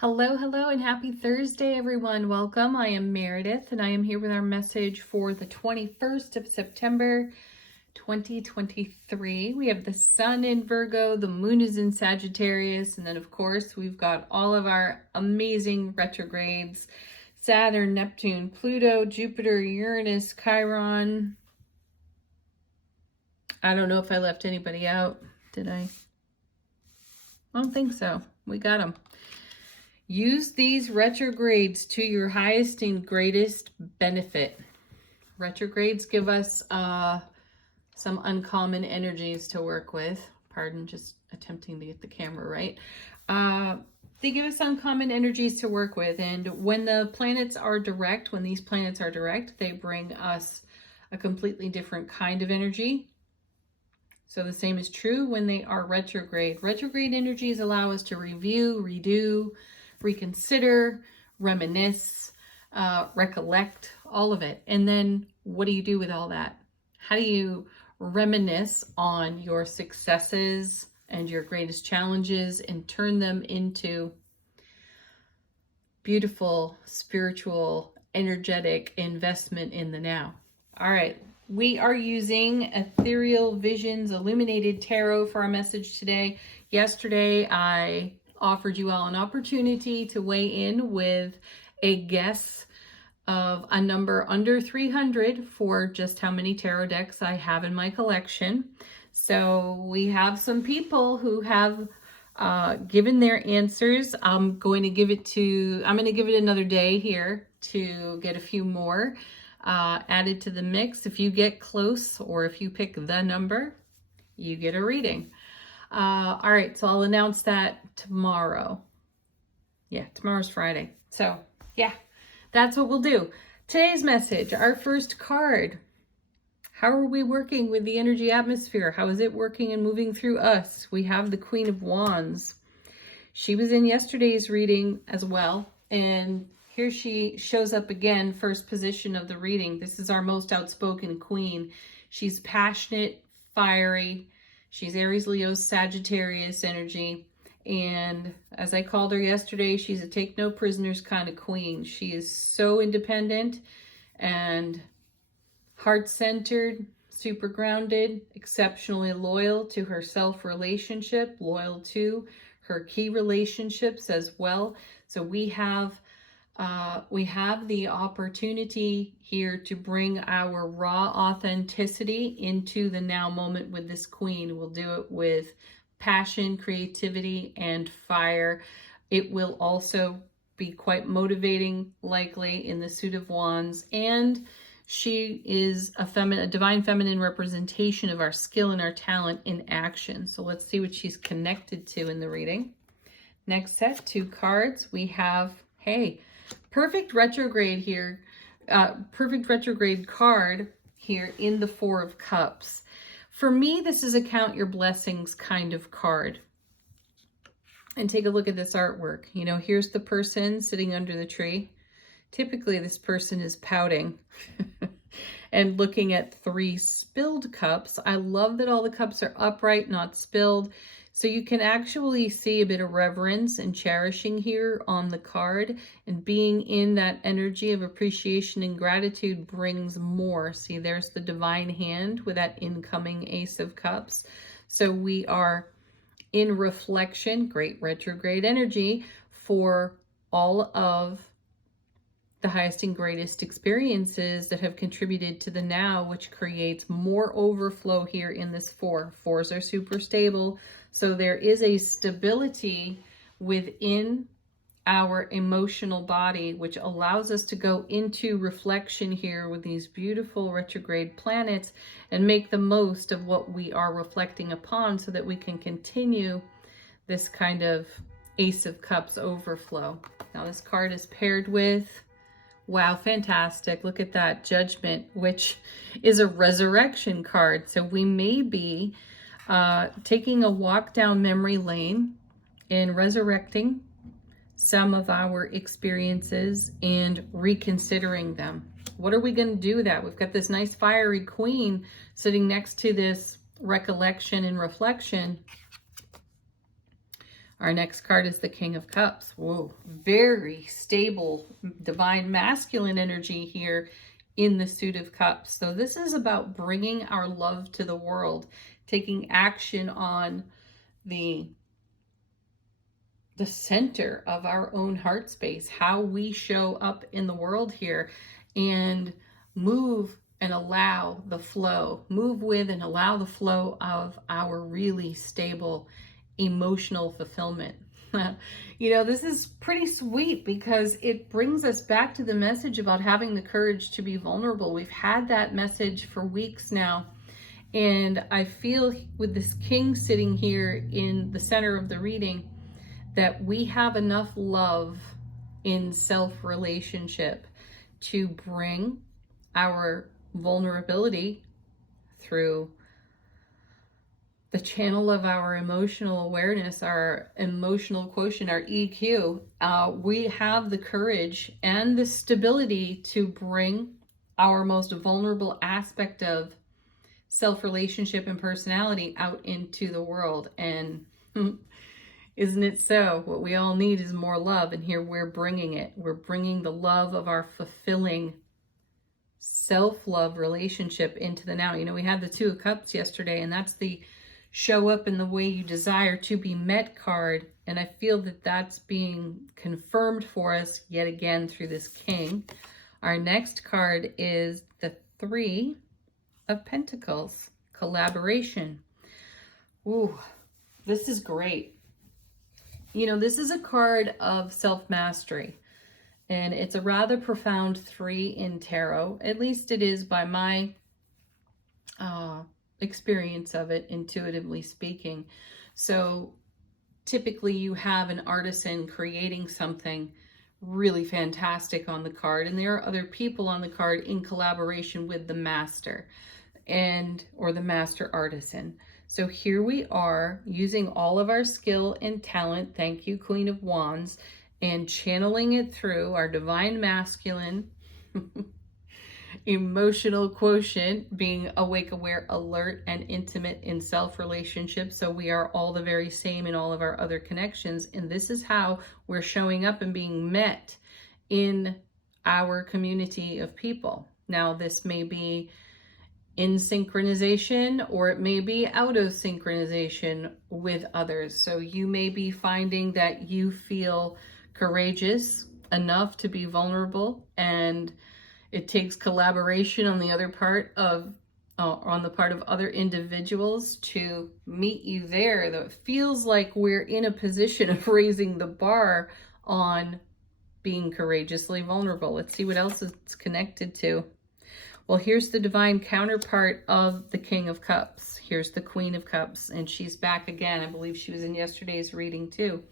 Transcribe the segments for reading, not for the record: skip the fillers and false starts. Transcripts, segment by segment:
Hello, hello, and happy Thursday, everyone. Welcome. I am Meredith, and I am here with our message for the 21st of September, 2023. We have the sun in Virgo, the moon is in Sagittarius, and then, of course, we've got all of our amazing retrogrades: Saturn, Neptune, Pluto, Jupiter, Uranus, Chiron. I don't know if I left anybody out. Did I? I don't think so. We got them. Use these retrogrades to your highest and greatest benefit. Retrogrades give us some uncommon energies to work with. Pardon, just attempting to get the camera right. They give us uncommon energies to work with. And when the planets are direct, when these planets are direct, they bring us a completely different kind of energy. So the same is true when they are retrograde. Retrograde energies allow us to review, redo, reconsider, reminisce, recollect, all of it. And then what do you do with all that? How do you reminisce on your successes and your greatest challenges and turn them into beautiful, spiritual, energetic investment in the now? All right. We are using Ethereal Visions Illuminated Tarot for our message today. Yesterday, I offered you all an opportunity to weigh in with a guess of a number under 300 for just how many tarot decks I have in my collection. So we have some people who have given their answers. I'm going to give it another day here to get a few more added to the mix. If you get close or if you pick the number, you get a reading. All right, so I'll announce that tomorrow. Yeah, tomorrow's Friday. So yeah, that's what we'll do. Today's message, our first card. How are we working with the energy atmosphere? How is it working and moving through us? We have the Queen of Wands. She was in yesterday's reading as well. And here she shows up again, first position of the reading. This is our most outspoken queen. She's passionate, fiery. She's Aries, Leo, Sagittarius energy. And as I called her yesterday, she's a take no prisoners kind of queen. She is so independent and heart-centered, super grounded, exceptionally loyal to her self-relationship, loyal to her key relationships as well. So we have the opportunity here to bring our raw authenticity into the now moment with this queen. We'll do it with passion, creativity, and fire. It will also be quite motivating, likely, in the Suit of Wands. And she is a divine feminine representation of our skill and our talent in action. So let's see what she's connected to in the reading. Next set, 2 cards. We have, perfect retrograde here. Perfect retrograde card here in the 4 of Cups. For me, this is a count your blessings kind of card. And take a look at this artwork. You know, here's the person sitting under the tree. Typically, this person is pouting and looking at 3 spilled cups. I love that all the cups are upright, not spilled. So you can actually see a bit of reverence and cherishing here on the card, and being in that energy of appreciation and gratitude brings more. See, there's the divine hand with that incoming Ace of Cups. So we are in reflection, great retrograde energy for all of the highest and greatest experiences that have contributed to the now, which creates more overflow here in this 4. 4s are super stable. So there is a stability within our emotional body, which allows us to go into reflection here with these beautiful retrograde planets and make the most of what we are reflecting upon so that we can continue this kind of Ace of Cups overflow. Now this card is paired with, wow, fantastic. Look at that, Judgment, which is a resurrection card. So we may be taking a walk down memory lane and resurrecting some of our experiences and reconsidering them. What are we going to do with that? We've got this nice fiery queen sitting next to this recollection and reflection. Our next card is the King of Cups. Whoa, very stable divine masculine energy here in the suit of cups. So this is about bringing our love to the world, taking action on the center of our own heart space, how we show up in the world here, and move and allow the flow, move with and allow the flow of our really stable emotional fulfillment. You know, this is pretty sweet because it brings us back to the message about having the courage to be vulnerable. We've had that message for weeks now. And I feel with this king sitting here in the center of the reading that we have enough love in self-relationship to bring our vulnerability through the channel of our emotional awareness, our emotional quotient, our EQ. We have the courage and the stability to bring our most vulnerable aspect of self-relationship and personality out into the world. And isn't it so? What we all need is more love, and here we're bringing it. We're bringing the love of our fulfilling self-love relationship into the now. You know, we had the Two of Cups yesterday, and that's the show up in the way you desire to be met card. And I feel that that's being confirmed for us yet again through this king. Our next card is the Three of Pentacles, collaboration. Ooh, this is great. You know, this is a card of self-mastery, and it's a rather profound 3 in tarot. At least it is by my experience of it, intuitively speaking. So typically you have an artisan creating something really fantastic on the card, and there are other people on the card in collaboration with the master or the master artisan. So here we are using all of our skill and talent, thank you Queen of Wands, and channeling it through our divine masculine emotional quotient, being awake, aware, alert, and intimate in self-relationship. So we are all the very same in all of our other connections. And this is how we're showing up and being met in our community of people. Now, this may be in synchronization, or it may be out of synchronization with others. So you may be finding that you feel courageous enough to be vulnerable, and it takes collaboration on the other part of on the part of other individuals to meet you there. That feels like we're in a position of raising the bar on being courageously vulnerable. Let's see what else it's connected to. Well, here's the divine counterpart of the King of Cups. Here's the Queen of Cups, and she's back again. I believe she was in yesterday's reading too.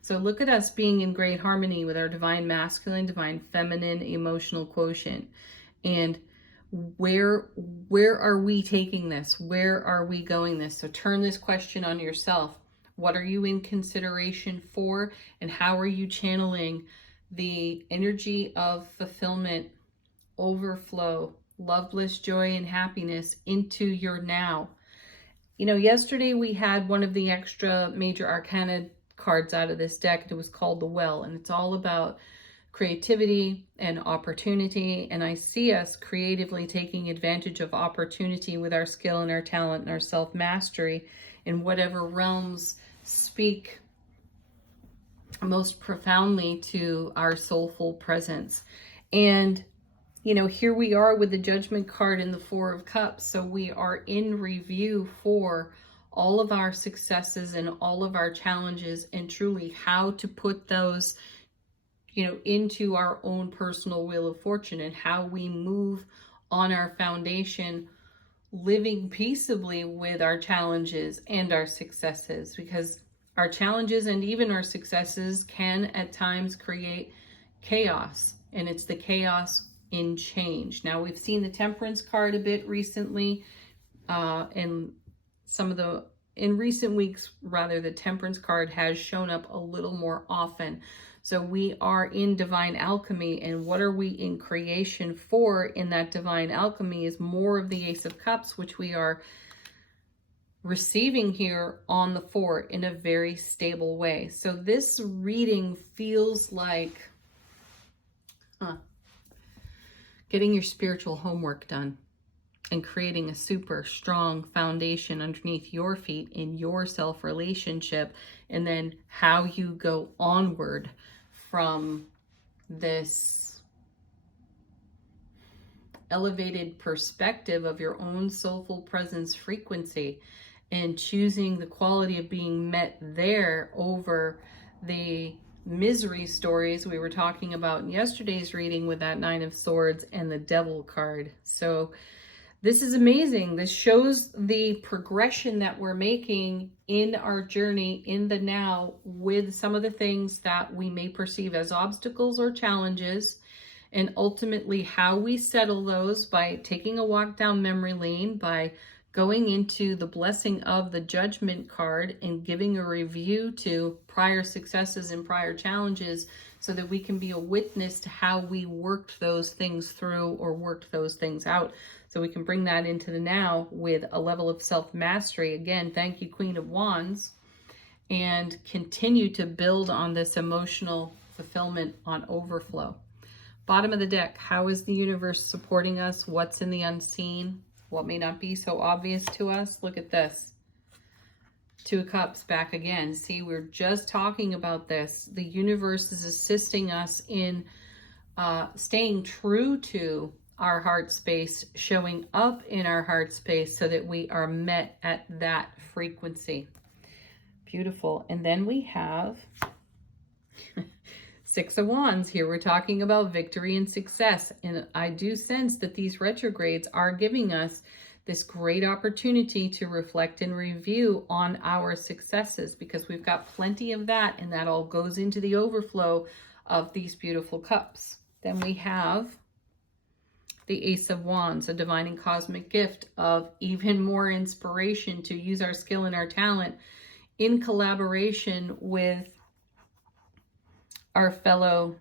So look at us being in great harmony with our divine masculine, divine feminine emotional quotient. And where are we taking this? Where are we going this? So turn this question on yourself. What are you in consideration for? And how are you channeling the energy of fulfillment, overflow, love, bliss, joy, and happiness into your now? You know, yesterday we had one of the extra major arcana cards out of this deck. It was called the Well, and it's all about creativity and opportunity. And I see us creatively taking advantage of opportunity with our skill and our talent and our self-mastery in whatever realms speak most profoundly to our soulful presence. And you know, here we are with the Judgment card in the Four of Cups. So we are in review for all of our successes and all of our challenges, and truly how to put those, you know, into our own personal wheel of fortune, and how we move on our foundation, living peaceably with our challenges and our successes, because our challenges and even our successes can at times create chaos, and it's the chaos in change. Now, we've seen the Temperance card a bit recently, and in recent weeks, rather, the Temperance card has shown up a little more often. So we are in divine alchemy, and what are we in creation for in that divine alchemy is more of the Ace of Cups, which we are receiving here on the 4 in a very stable way. So this reading feels like getting your spiritual homework done and creating a super strong foundation underneath your feet in your self-relationship, and then how you go onward from this elevated perspective of your own soulful presence frequency, and choosing the quality of being met there over the misery stories we were talking about in yesterday's reading with that 9 of Swords and the Devil card. So this is amazing. This shows the progression that we're making in our journey in the now with some of the things that we may perceive as obstacles or challenges, and ultimately how we settle those by taking a walk down memory lane, by going into the blessing of the Judgment card and giving a review to prior successes and prior challenges, so that we can be a witness to how we worked those things through or worked those things out. So we can bring that into the now with a level of self-mastery. Again, thank you, Queen of Wands, and continue to build on this emotional fulfillment on overflow. Bottom of the deck, how is the universe supporting us? What's in the unseen? What may not be so obvious to us? Look at this. 2 of Cups back again. See, we're just talking about this. The universe is assisting us in staying true to our heart space, showing up in our heart space so that we are met at that frequency. Beautiful. And then we have 6 of Wands. Here we're talking about victory and success. And I do sense that these retrogrades are giving us this great opportunity to reflect and review on our successes, because we've got plenty of that, and that all goes into the overflow of these beautiful cups. Then we have the Ace of Wands, a divine and cosmic gift of even more inspiration to use our skill and our talent in collaboration with our fellow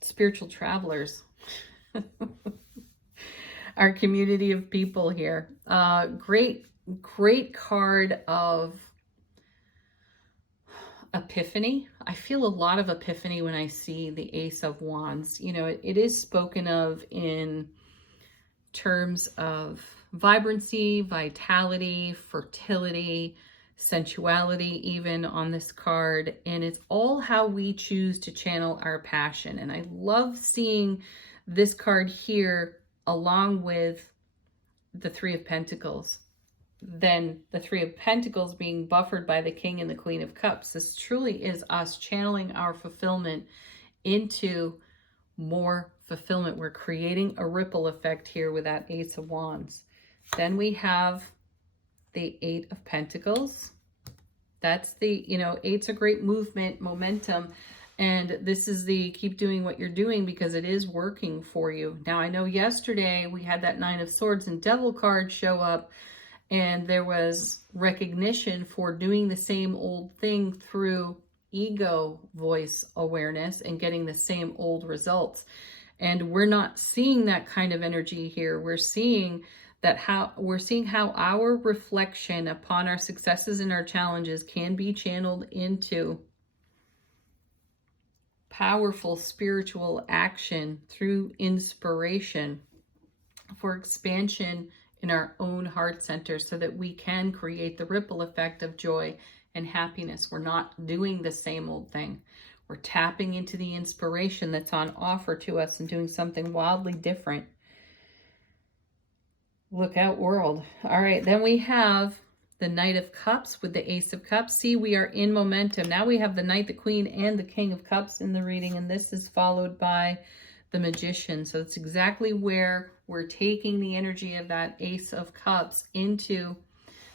spiritual travelers, our community of people here. Great card of epiphany. I feel a lot of epiphany when I see the Ace of Wands. You know, it is spoken of in terms of vibrancy, vitality, fertility, sensuality, even on this card. And it's all how we choose to channel our passion. And I love seeing this card here along with the 3 of Pentacles. Then the 3 of Pentacles being buffered by the King and the Queen of Cups. This truly is us channeling our fulfillment into more fulfillment. We're creating a ripple effect here with that Ace of Wands. Then we have the 8 of Pentacles. That's the, you know, 8's a great movement, momentum. And this is the keep doing what you're doing because it is working for you. Now, I know yesterday we had that 9 of Swords and Devil card show up, and there was recognition for doing the same old thing through ego voice awareness and getting the same old results. And we're not seeing that kind of energy here. We're seeing how our reflection upon our successes and our challenges can be channeled into powerful spiritual action through inspiration for expansion in our own heart center, so that we can create the ripple effect of joy and happiness. We're not doing the same old thing. We're tapping into the inspiration that's on offer to us and doing something wildly different. Look out, world. All right, then we have the Knight of Cups with the Ace of Cups. See, we are in momentum. Now we have the Knight, the Queen, and the King of Cups in the reading, and this is followed by the Magician. So it's exactly where we're taking the energy of that Ace of Cups into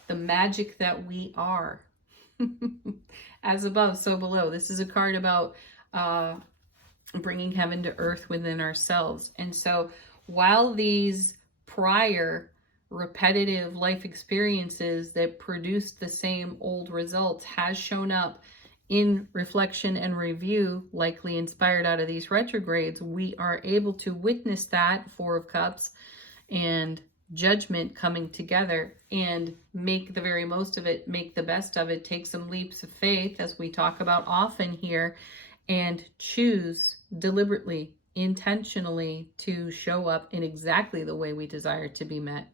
the magic that we are. As above, so below. This is a card about bringing heaven to earth within ourselves. And so while these prior repetitive life experiences that produced the same old results has shown up in reflection and review, likely inspired out of these retrogrades, we are able to witness that 4 of Cups and judgment coming together and make the very most of it, make the best of it, take some leaps of faith, as we talk about often here, and choose deliberately, intentionally to show up in exactly the way we desire to be met.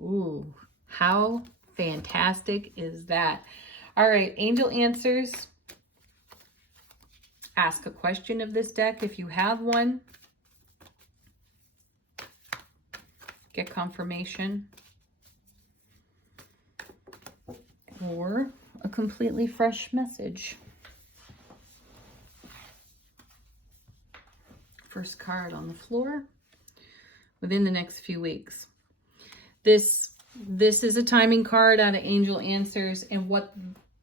Ooh, how fantastic is that? All right, angel answers. Ask a question of this deck if you have one. Get confirmation. Or a completely fresh message. First card on the floor. Within the next few weeks. This is a timing card out of Angel Answers, and what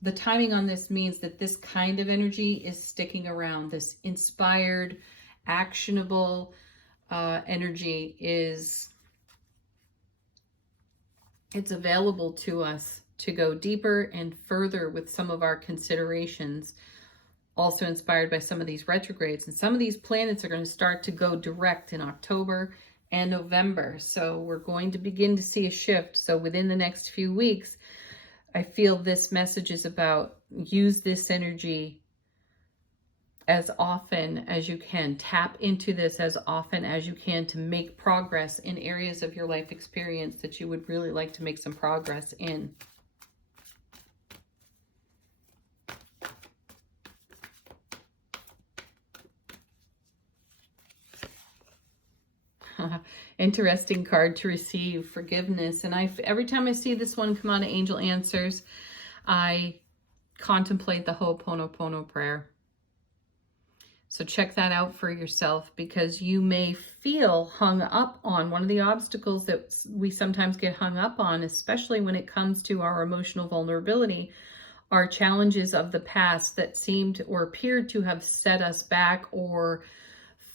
the timing on this means that this kind of energy is sticking around. This inspired, actionable energy it's available to us to go deeper and further with some of our considerations, also inspired by some of these retrogrades. And some of these planets are going to start to go direct in October and November. So we're going to begin to see a shift. So within the next few weeks, I feel this message is about use this energy as often as you can. Tap into this as often as you can to make progress in areas of your life experience that you would really like to make some progress in. Interesting card to receive, forgiveness. And every time I see this one come out of Angel Answers, I contemplate the Ho'oponopono prayer. So check that out for yourself, because you may feel hung up on one of the obstacles that we sometimes get hung up on, especially when it comes to our emotional vulnerability, are challenges of the past that seemed or appeared to have set us back or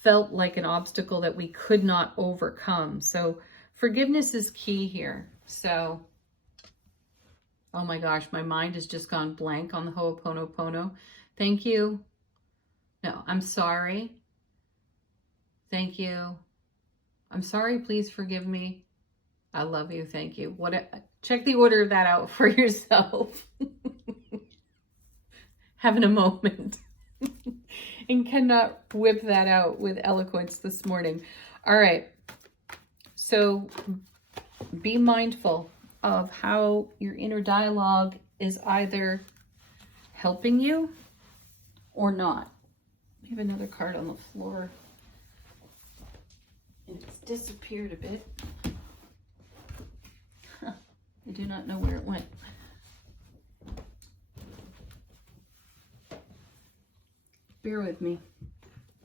felt like an obstacle that we could not overcome. So forgiveness is key here. So, oh my gosh, my mind has just gone blank on the Ho'oponopono. Thank you. No, I'm sorry. Thank you. I'm sorry. Please forgive me. I love you. Thank you. Check the order of that out for yourself. Having a moment. And cannot whip that out with eloquence this morning. All right. So be mindful of how your inner dialogue is either helping you or not. We have another card on the floor, and it's disappeared a bit. I do not know where it went. Bear with me.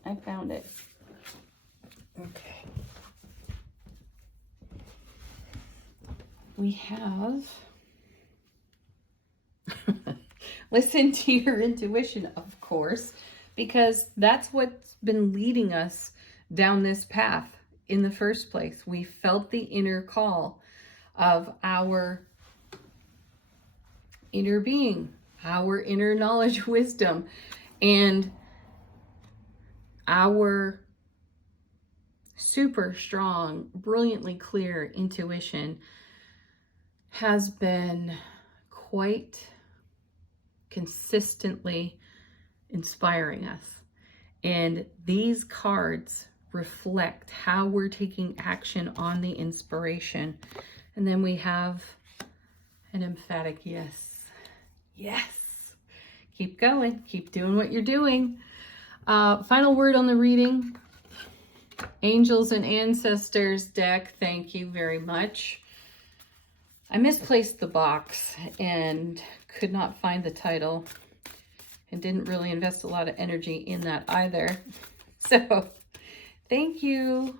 I found it. Okay. We have listen to your intuition, of course, because that's what's been leading us down this path in the first place. We felt the inner call of our inner being, our inner knowledge, wisdom, and our super strong, brilliantly clear intuition has been quite consistently inspiring us. And these cards reflect how we're taking action on the inspiration. And then we have an emphatic yes. Yes. Keep going. Keep doing what you're doing. Final word on the reading. Angels and Ancestors deck, thank you very much. I misplaced the box and could not find the title and didn't really invest a lot of energy in that either. So thank you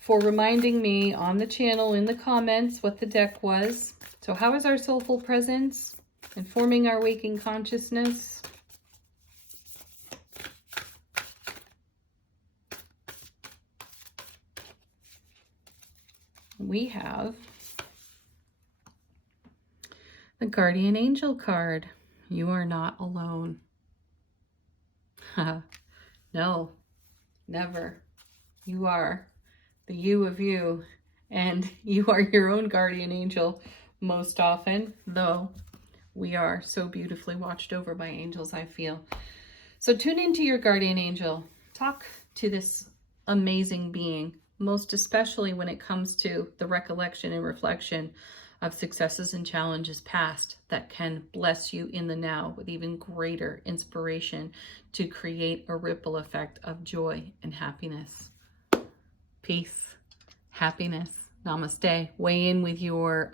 for reminding me on the channel in the comments what the deck was. So how is our soulful presence informing our waking consciousness? We have the Guardian Angel card. You are not alone. No, never. You are the you of you, and you are your own guardian angel most often, though we are so beautifully watched over by angels, I feel. So tune into your guardian angel. Talk to this amazing being, most especially when it comes to the recollection and reflection of successes and challenges past that can bless you in the now with even greater inspiration to create a ripple effect of joy and happiness. Peace, happiness. Namaste. Weigh in with your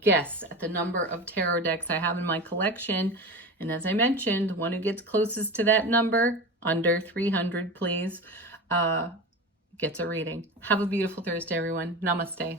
guess at the number of tarot decks I have in my collection. And as I mentioned, the one who gets closest to that number, under 300, please, gets a reading. Have a beautiful Thursday, everyone. Namaste.